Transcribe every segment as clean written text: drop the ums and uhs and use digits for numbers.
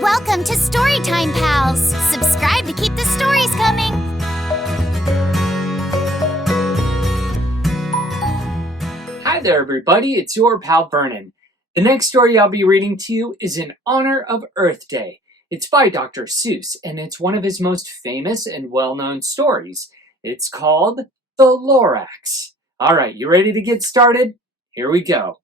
Welcome to Storytime Pals! Subscribe to keep the stories coming! Hi there, everybody. It's your pal Vernon. The next story I'll be reading to you is in honor of Earth Day. It's by Dr. Seuss, and it's one of his most famous and well-known stories. It's called The Lorax. All right, you ready to get started? Here we go.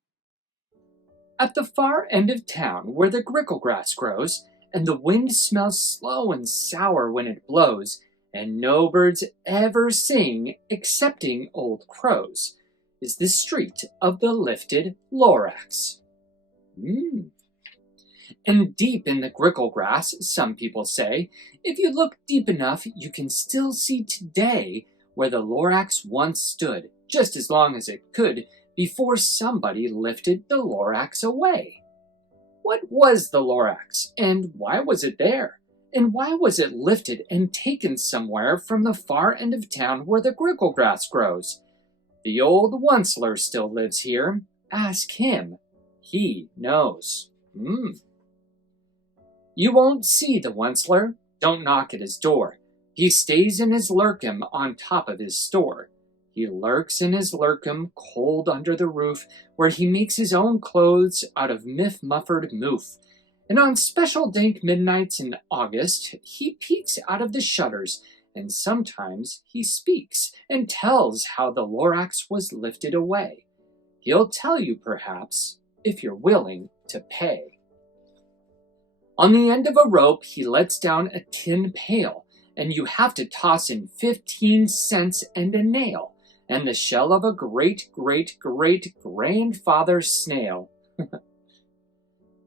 At the far end of town, where the grickle grass grows, and the wind smells slow and sour when it blows, and no birds ever sing excepting old crows, is the street of the lifted Lorax. And deep in the grickle grass, some people say, if you look deep enough, you can still see today where the Lorax once stood, just as long as it could, before somebody lifted the Lorax away. What was the Lorax, and why was it there? And why was it lifted and taken somewhere from the far end of town where the grickle grass grows? The old Onceler still lives here. Ask him. He knows. You won't see the Onceler. Don't knock at his door. He stays in his lurkum on top of his store. He lurks in his lurkum, cold under the roof, where he makes his own clothes out of miff-muffered moof. And on special dank midnights in August, he peeks out of the shutters, and sometimes he speaks and tells how the Lorax was lifted away. He'll tell you, perhaps, if you're willing to pay. On the end of a rope, he lets down a tin pail, and you have to toss in 15 cents and a nail, and the shell of a great-great-great-grandfather snail.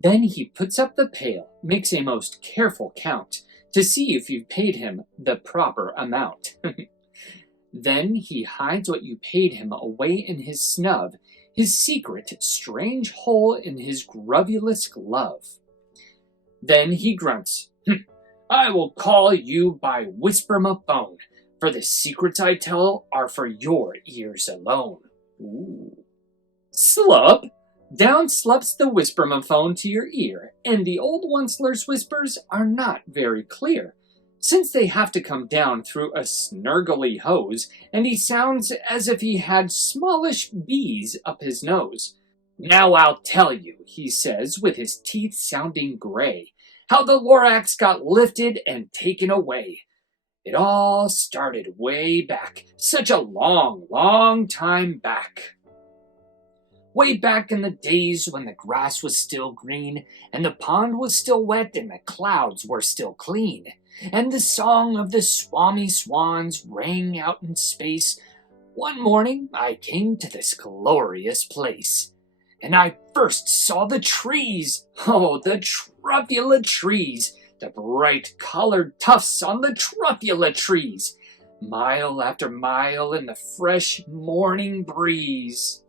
Then he puts up the pail, makes a most careful count, to see if you've paid him the proper amount. Then he hides what you paid him away in his snub, his secret, strange hole in his grubulous glove. Then he grunts, I will call you by whisper-ma-phone, for the secrets I tell are for your ears alone. Ooh. Slub! Down slups the whisper-ma-phone to your ear, and the old Onceler's whispers are not very clear, since they have to come down through a snurgly hose, and he sounds as if he had smallish bees up his nose. Now I'll tell you, he says, with his teeth sounding gray, how the Lorax got lifted and taken away. It all started way back, such a long, long time back. Way back in the days when the grass was still green, and the pond was still wet, and the clouds were still clean, and the song of the swami swans rang out in space, one morning I came to this glorious place, and I first saw the trees, oh, the Truffula Trees, the bright colored tufts on the Truffula Trees, mile after mile in the fresh morning breeze.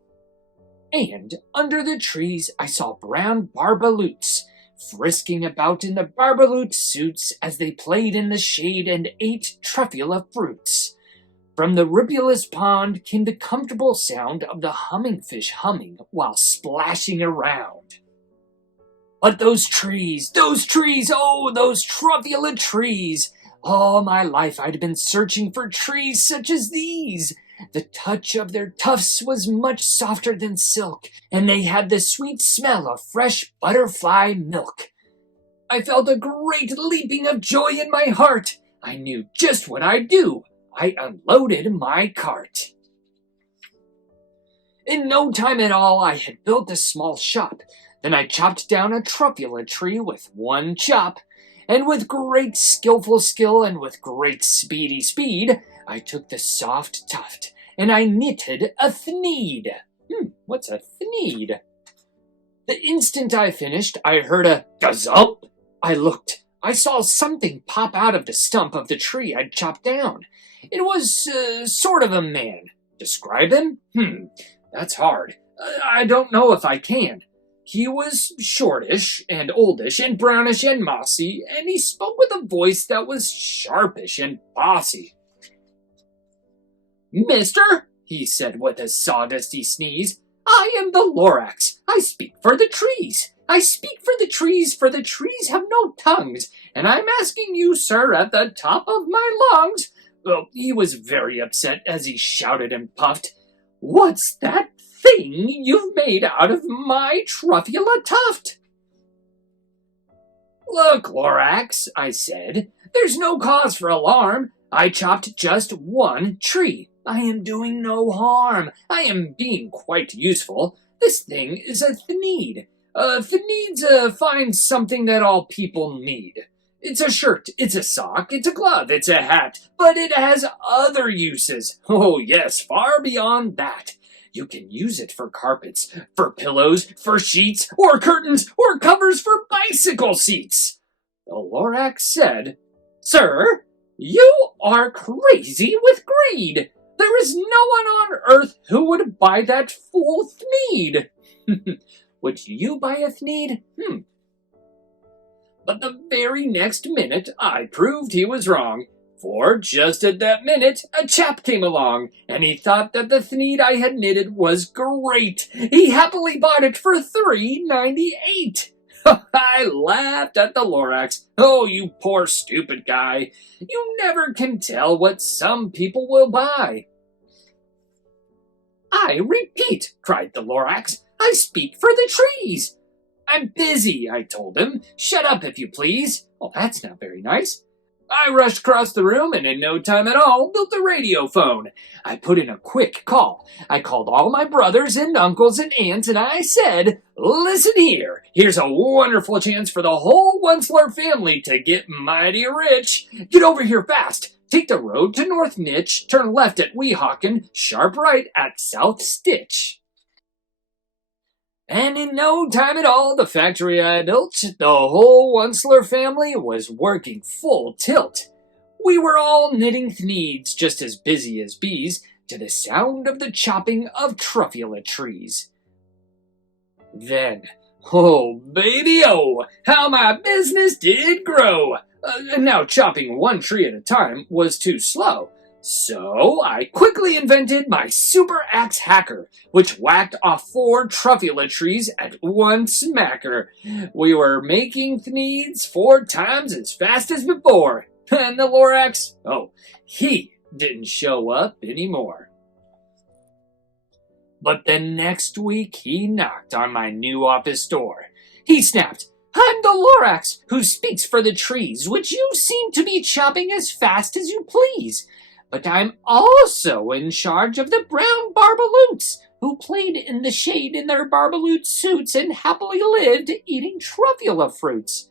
And under the trees I saw brown barbaloots, frisking about in the barbaloot suits as they played in the shade and ate truffula fruits. From the ribulous pond came the comfortable sound of the humming fish humming while splashing around. But those trees, oh, those Truffula Trees! All my life I'd been searching for trees such as these. The touch of their tufts was much softer than silk, and they had the sweet smell of fresh butterfly milk. I felt a great leaping of joy in my heart. I knew just what I'd do. I unloaded my cart. In no time at all, I had built a small shop. Then I chopped down a Truffula tree with one chop, and with great skillful skill and with great speedy speed, I took the soft tuft, and I knitted a thneed. What's a thneed? The instant I finished, I heard a gazump. I looked. I saw something pop out of the stump of the tree I'd chopped down. It was sort of a man. Describe him? That's hard. I don't know if I can. He was shortish and oldish and brownish and mossy, and he spoke with a voice that was sharpish and bossy. Mister, he said with a sawdusty sneeze, I am the Lorax. I speak for the trees. I speak for the trees have no tongues, and I'm asking you, sir, at the top of my lungs. Well, he was very upset as he shouted and puffed. What's that thing you've made out of my truffula tuft? Look, Lorax, I said, there's no cause for alarm. I chopped just one tree. I am doing no harm. I am being quite useful. This thing is a thneed. Thneeds find something that all people need. It's a shirt, it's a sock, it's a glove, it's a hat, but it has other uses. Oh yes, far beyond that. You can use it for carpets, for pillows, for sheets, or curtains, or covers for bicycle seats. The Lorax said, Sir, you are crazy with greed. There is no one on earth who would buy that fool thneed. Would you buy a thneed? But the very next minute I proved he was wrong, for just at that minute a chap came along, and he thought that the thneed I had knitted was great. He happily bought it for $3.98. I laughed at the Lorax. Oh, you poor stupid guy. You never can tell what some people will buy. I repeat, cried the Lorax, I speak for the trees. I'm busy, I told him. Shut up, if you please. Well, that's not very nice. I rushed across the room and in no time at all built a radio phone. I put in a quick call. I called all my brothers and uncles and aunts and I said, Listen here. Here's a wonderful chance for the whole Onceler family to get mighty rich. Get over here fast. Take the road to North Nitch, turn left at Weehawken, sharp right at South Stitch. And in no time at all, the factory I built, the whole Onceler family was working full tilt. We were all knitting thneeds, just as busy as bees, to the sound of the chopping of Truffula Trees. Then, oh baby, oh, how my business did grow! Now chopping one tree at a time was too slow. So I quickly invented my super axe hacker, which whacked off 4 truffula trees at one smacker. We were making thneeds 4 times as fast as before, and the Lorax, he didn't show up anymore. But the next week he knocked on my new office door. He snapped, I'm the Lorax who speaks for the trees, which you seem to be chopping as fast as you please. But I'm also in charge of the brown barbaloots, who played in the shade in their barbaloot suits and happily lived eating truffula fruits.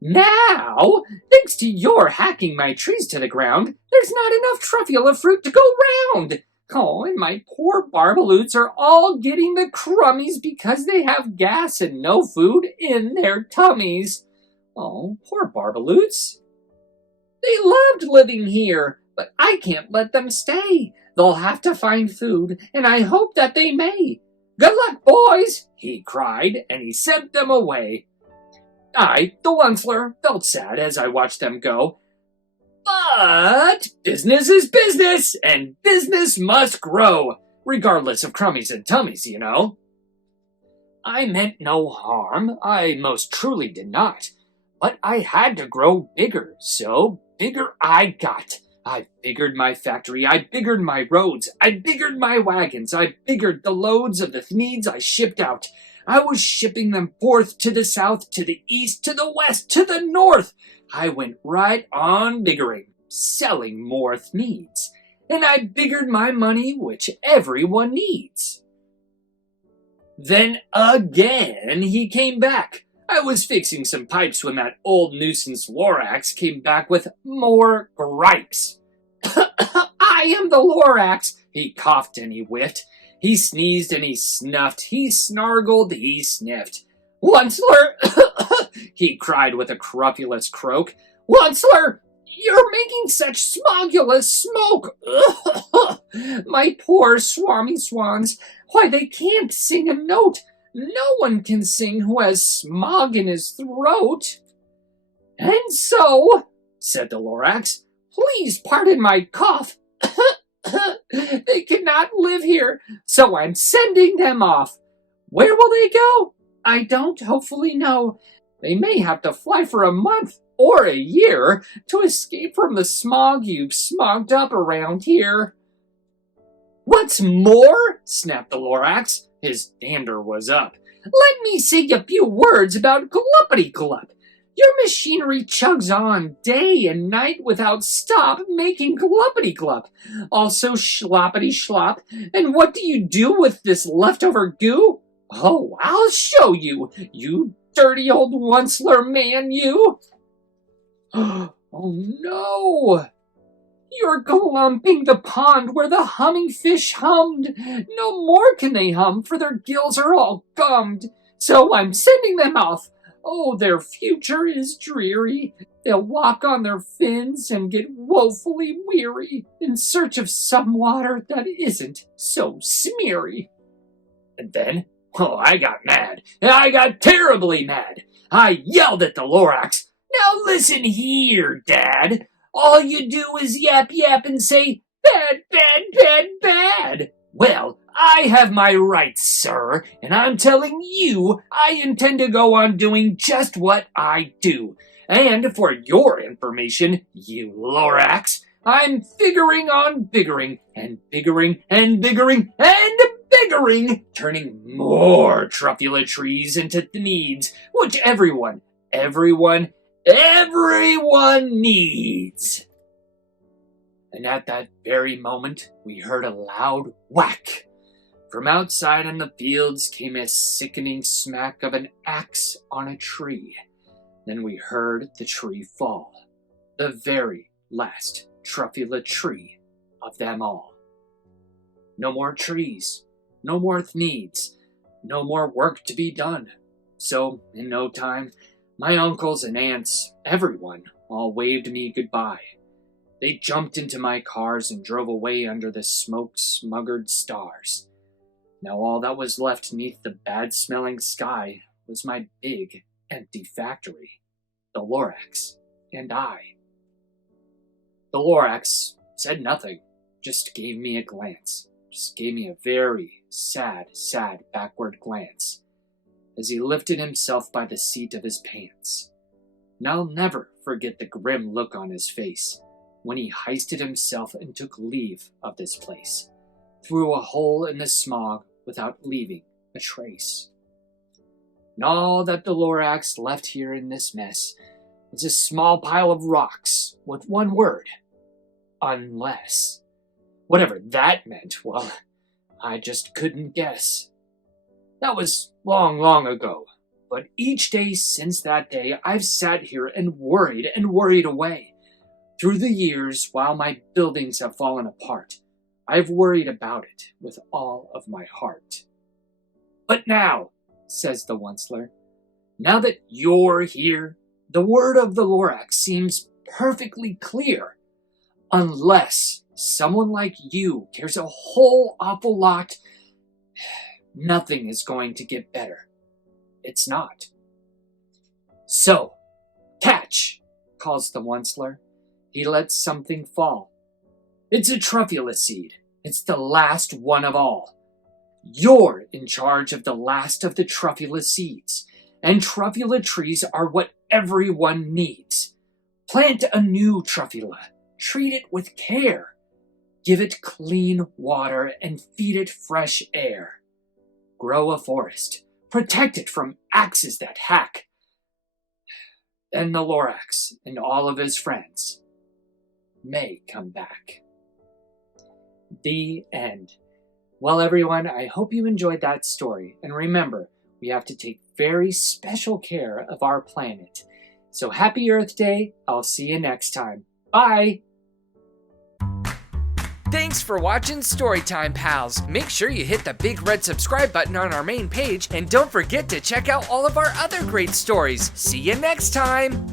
Now, thanks to your hacking my trees to the ground, there's not enough truffula fruit to go round. Oh, and my poor barbaloots are all getting the crummies because they have gas and no food in their tummies. Oh, poor barbaloots. They loved living here. But I can't let them stay. They'll have to find food, and I hope that they may. Good luck, boys, he cried, and he sent them away. I, the Onceler, felt sad as I watched them go. But business is business, and business must grow, regardless of crummies and tummies, you know. I meant no harm, I most truly did not. But I had to grow bigger, so bigger I got. I biggered my factory, I biggered my roads, I biggered my wagons, I biggered the loads of the thneeds I shipped out. I was shipping them forth to the south, to the east, to the west, to the north. I went right on biggering, selling more thneeds. And I biggered my money, which everyone needs. Then again he came back. I was fixing some pipes when that old nuisance Lorax came back with more gripes. I am the Lorax, he coughed and he whiffed. He sneezed and he snuffed. He snargled, he sniffed. Onceler, he cried with a crupulous croak. Onceler, you're making such smogulous smoke. My poor swarmy swans, why they can't sing a note. No one can sing who has smog in his throat. And so, said the Lorax, please pardon my cough. They cannot live here, so I'm sending them off. Where will they go? I don't hopefully know. They may have to fly for a month or a year to escape from the smog you've smogged up around here. What's more, snapped the Lorax. His dander was up. Let me say a few words about Gluppity-Glup. Your machinery chugs on day and night without stop, making Gluppity-Glup. Also Schloppity-Schlop. And what do you do with this leftover goo? Oh, I'll show you, you dirty old Onceler man, you. Oh, no. You're glumping the pond where the humming fish hummed. No more can they hum, for their gills are all gummed. So I'm sending them off. Oh, their future is dreary. They'll walk on their fins and get woefully weary in search of some water that isn't so smeary. And then, I got mad. I got terribly mad. I yelled at the Lorax. Now listen here, Dad. All you do is yap yap and say, bad, bad, bad, bad. Well, I have my rights, sir, and I'm telling you I intend to go on doing just what I do. And for your information, you Lorax, I'm figuring on biggering and biggering and biggering and biggering, turning more Truffula Trees into needs, which everyone needs. And at that very moment, we heard a loud whack. From outside in the fields came a sickening smack of an axe on a tree. Then we heard the tree fall, the very last Truffula tree of them all. No more trees, no more needs, no more work to be done. So, in no time, my uncles and aunts, everyone, all waved me goodbye. They jumped into my cars and drove away under the smoke-smuggered stars. Now all that was left neath the bad-smelling sky was my big, empty factory, the Lorax, and I. The Lorax said nothing, just gave me a glance, just gave me a very sad backward glance, as he lifted himself by the seat of his pants. And I'll never forget the grim look on his face when he hoisted himself and took leave of this place, through a hole in the smog without leaving a trace. And all that the Lorax left here in this mess was a small pile of rocks with one word, unless. Whatever that meant, well, I just couldn't guess. That was long, long ago, but each day since that day I've sat here and worried away. Through the years, while my buildings have fallen apart, I've worried about it with all of my heart. But now, says the Onceler, now that you're here, the word of the Lorax seems perfectly clear. Unless someone like you cares a whole awful lot, nothing is going to get better. It's not. So, catch, calls the Onceler. He lets something fall. It's a Truffula seed. It's the last one of all. You're in charge of the last of the Truffula seeds, and Truffula trees are what everyone needs. Plant a new Truffula. Treat it with care. Give it clean water and feed it fresh air. Grow a forest. Protect it from axes that hack. Then the Lorax and all of his friends may come back. The end. Well, everyone, I hope you enjoyed that story. And remember, we have to take very special care of our planet. So happy Earth Day. I'll see you next time. Bye. Thanks for watching Storytime Pals. Make sure you hit the big red subscribe button on our main page, and don't forget to check out all of our other great stories. See you next time.